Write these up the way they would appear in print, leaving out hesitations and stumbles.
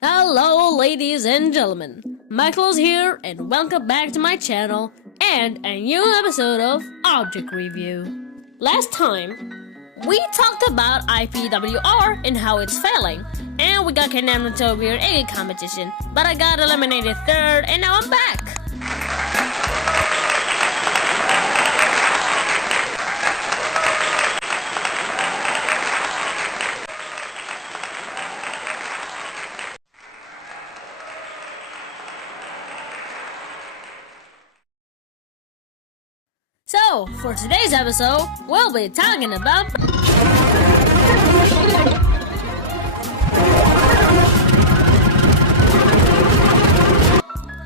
Hello ladies and gentlemen, Michael's here and welcome back to my channel and a new episode of Object Review. Last time, we talked about IPWR and how it's failing, and we got kidnapped into a weird egg competition, but I got eliminated third and now I'm back! So, for today's episode, we'll be talking about...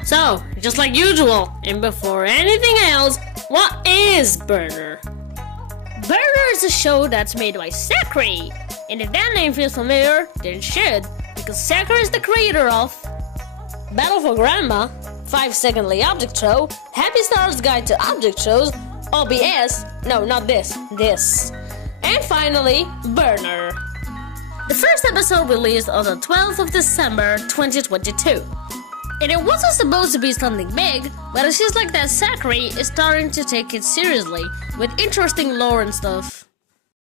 So, just like usual, and before anything else, what is Burner? Burner is a show that's made by Sakura, and if that name feels familiar, then it should, because Sakura is the creator of Battle for Grandma, 5-Second Object Show, Happy Star's Guide to Object Shows, OBS, no, not this, and finally, Burner. The first episode released on the 12th of December 2022. And it wasn't supposed to be something big, but it seems like that Sakura is starting to take it seriously, with interesting lore and stuff.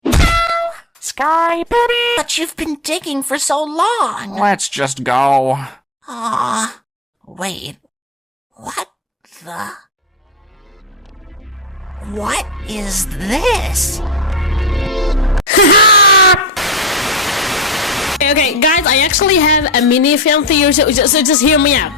Ow! Sky Baby! But you've been digging for so long! Let's just go. Wait. What the... What is this? Okay, guys, I actually have a mini film theory, so just hear me out.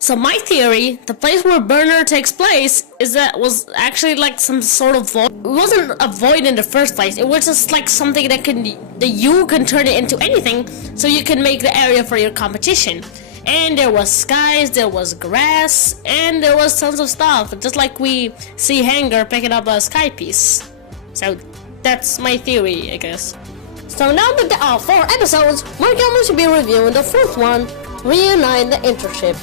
So my theory, the place where Burner takes place, was actually like some sort of void. It wasn't a void in the first place. It was just like something that you can turn it into anything, so you can make the area for your competition. And there was skies, there was grass, and there was tons of stuff, just like we see Hanger picking up a sky piece. So that's my theory, I guess. So now that there are 4 episodes, we're going to be reviewing the 4th one, Reunite the Intership.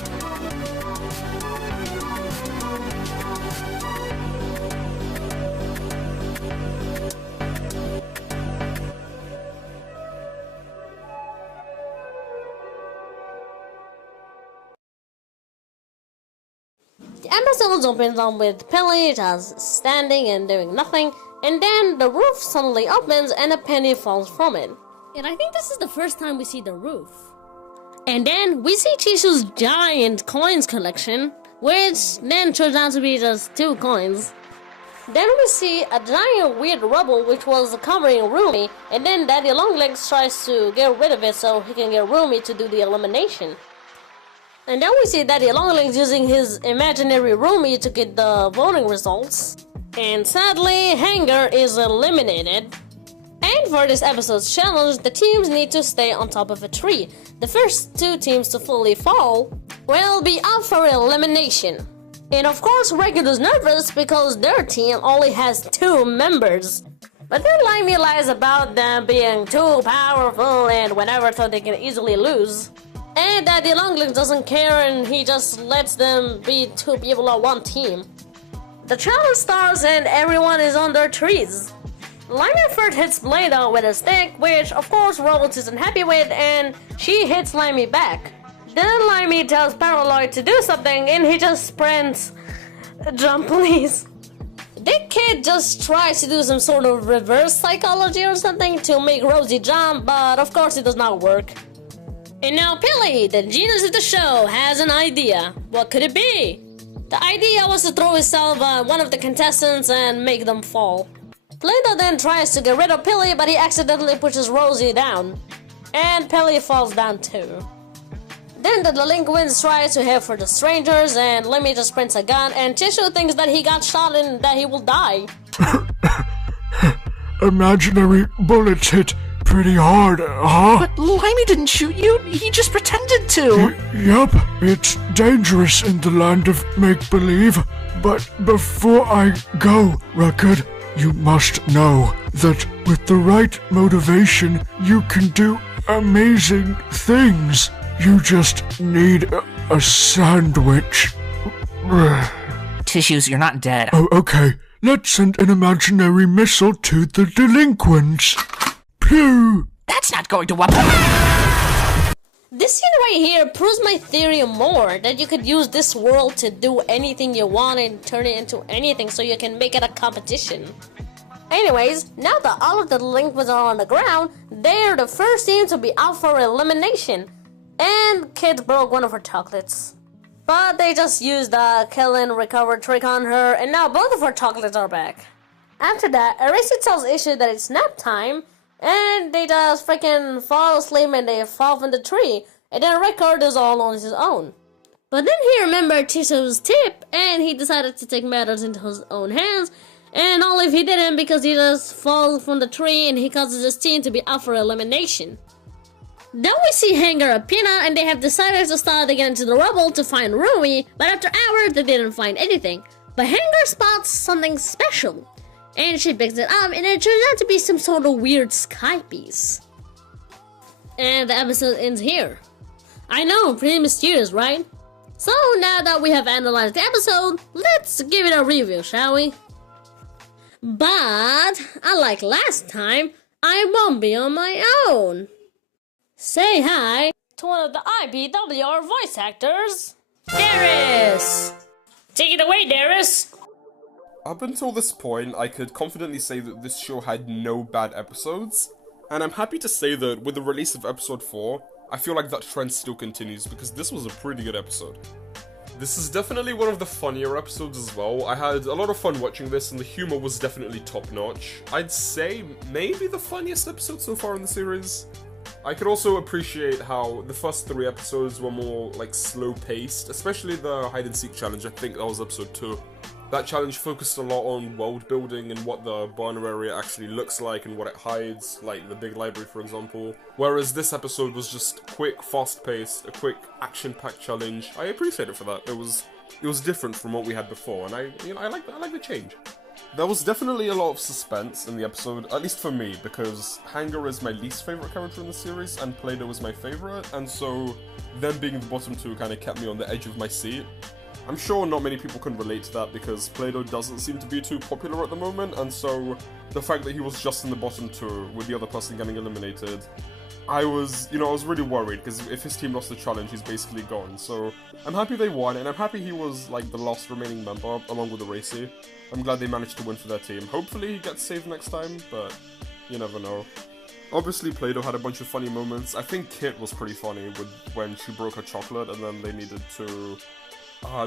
The episode opens up with Peli just standing and doing nothing, and then the roof suddenly opens and a penny falls from it. And I think this is the first time we see the roof. And then we see Chishu's giant coins collection, which then turns out to be just 2 coins. Then we see a giant weird rubble which was covering Rumi, and then Daddy Longlegs tries to get rid of it so he can get Rumi to do the elimination. And then we see Daddy Longlegs using his imaginary Rumi to get the voting results. And sadly, Hanger is eliminated. And for this episode's challenge, the teams need to stay on top of a tree. The first 2 teams to fully fall will be up for elimination. And of course, Regulus nervous because their team only has 2 members. But then Limey lies about them being too powerful and whenever so they can easily lose. And Daddy Longlegs doesn't care and he just lets them be 2 people on 1 team. The challenge starts and everyone is on their trees. Limey first hits Blado with a stick, which of course Robles isn't happy with, and she hits Limey back. Then Limey tells Paraloid to do something and he just sprints. Jump please. This kid just tries to do some sort of reverse psychology or something to make Rosie jump, but of course it does not work. And now Peli, the genius of the show, has an idea. What could it be? The idea was to throw himself at one of the contestants and make them fall. Play-Doh then tries to get rid of Peli, but he accidentally pushes Rosie down. And Peli falls down too. Then the delinquents try to head for the strangers, and Lemmy just prints a gun, and Chishu thinks that he got shot and that he will die. Imaginary bullets hit pretty hard, huh? But Limey didn't shoot you, he just pretended to! Yup, it's dangerous in the land of make-believe. But before I go, Record, you must know that with the right motivation, you can do amazing things. You just need a sandwich. Tissues, you're not dead. Oh, okay. Let's send an imaginary missile to the delinquents. Pew! That's not going to work. This scene right here proves my theory more, that you could use this world to do anything you want and turn it into anything so you can make it a competition. Anyways, now that all of the delinquents are on the ground, they're the first team to be out for elimination. And Kit broke one of her chocolates. But they just used the kill and recover trick on her, and now both of her chocolates are back. After that, Eraser tells Isha that it's nap time, and they just freaking fall asleep and they fall from the tree, and then Rickard is all on his own. But then he remembered Tisha's tip, and he decided to take matters into his own hands, and all if he didn't because he just falls from the tree and he causes his team to be out for elimination. Then we see Hanger and Pina, and they have decided to start again into the rubble to find Rui, but after hours they didn't find anything. But Hanger spots something special, and she picks it up, and it turns out to be some sort of weird sky piece. And the episode ends here. I know, pretty mysterious, right? So now that we have analyzed the episode, let's give it a review, shall we? But, unlike last time, I won't be on my own. Say hi to one of the IPWR voice actors, Darius! Take it away, Darius! Up until this point, I could confidently say that this show had no bad episodes, and I'm happy to say that with the release of episode 4, I feel like that trend still continues because this was a pretty good episode. This is definitely one of the funnier episodes as well. I had a lot of fun watching this and the humor was definitely top notch. I'd say maybe the funniest episode so far in the series. I could also appreciate how the first 3 episodes were more like slow paced, especially the hide and seek challenge. I think that was episode 2. That challenge focused a lot on world building and what the burner area actually looks like and what it hides, like the big library for example. Whereas this episode was just quick, fast paced, a quick action-packed challenge. I appreciate it for that. It was different from what we had before, and I like the change. There was definitely a lot of suspense in the episode, at least for me, because Hanger is my least favourite character in the series, and Play-Doh was my favourite, and so them being the bottom 2 kind of kept me on the edge of my seat. I'm sure not many people can relate to that because Play-Doh doesn't seem to be too popular at the moment, and so the fact that he was just in the bottom 2 with the other person getting eliminated, I was really worried because if his team lost the challenge, he's basically gone. So I'm happy they won, and I'm happy he was like the last remaining member along with Eraser. I'm glad they managed to win for their team. Hopefully he gets saved next time, but you never know. Obviously Play-Doh had a bunch of funny moments. I think Kit was pretty funny when she broke her chocolate and then they needed to...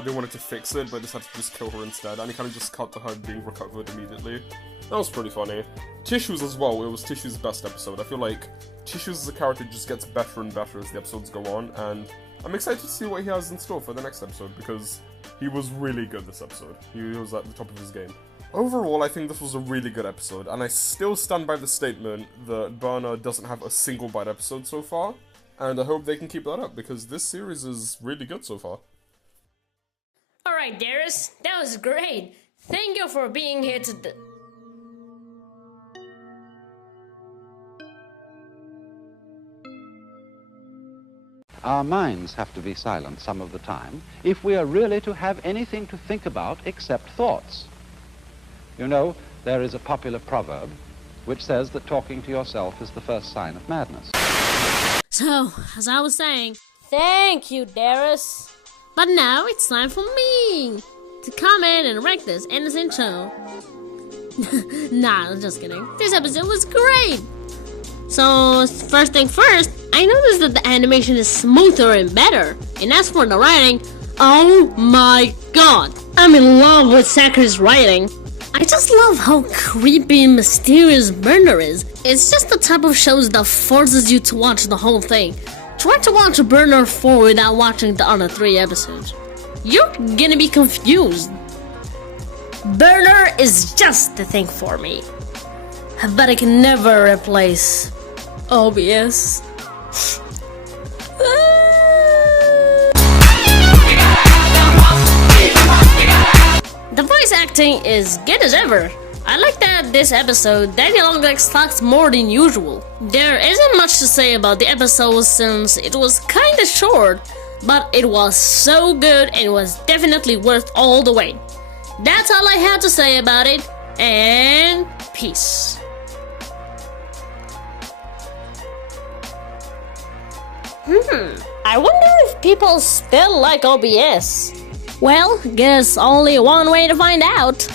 they wanted to fix it, but decided to just kill her instead, and it kind of just cut to her being recovered immediately. That was pretty funny. Tissues as well, it was Tissues' best episode. I feel like Tissues as a character just gets better and better as the episodes go on, and I'm excited to see what he has in store for the next episode, because he was really good this episode. He was at the top of his game. Overall, I think this was a really good episode, and I still stand by the statement that Burner doesn't have a single bad episode so far, and I hope they can keep that up, because this series is really good so far. Alright, Darius, that was great. Thank you for being here today. Our minds have to be silent some of the time if we are really to have anything to think about except thoughts. You know, there is a popular proverb which says that talking to yourself is the first sign of madness. So, as I was saying, thank you, Darius. But now it's time for me to come in and wreck this innocent show. Nah, I'm just kidding. This episode was great. So, first thing first, I noticed that the animation is smoother and better. And as for the writing, oh my god, I'm in love with Sakure's writing. I just love how creepy and mysterious Burner is. It's just the type of shows that forces you to watch the whole thing. Try to watch Burner 4 without watching the other 3 episodes. You're gonna be confused. Burner is just the thing for me. But I can never replace OBS. The voice acting is good as ever. I like that this episode, Daddy Longlegs talks more than usual. There isn't much to say about the episode since it was kinda short, but it was so good and it was definitely worth all the wait. That's all I have to say about it, and peace. I wonder if people still like OBS. Well, guess only one way to find out.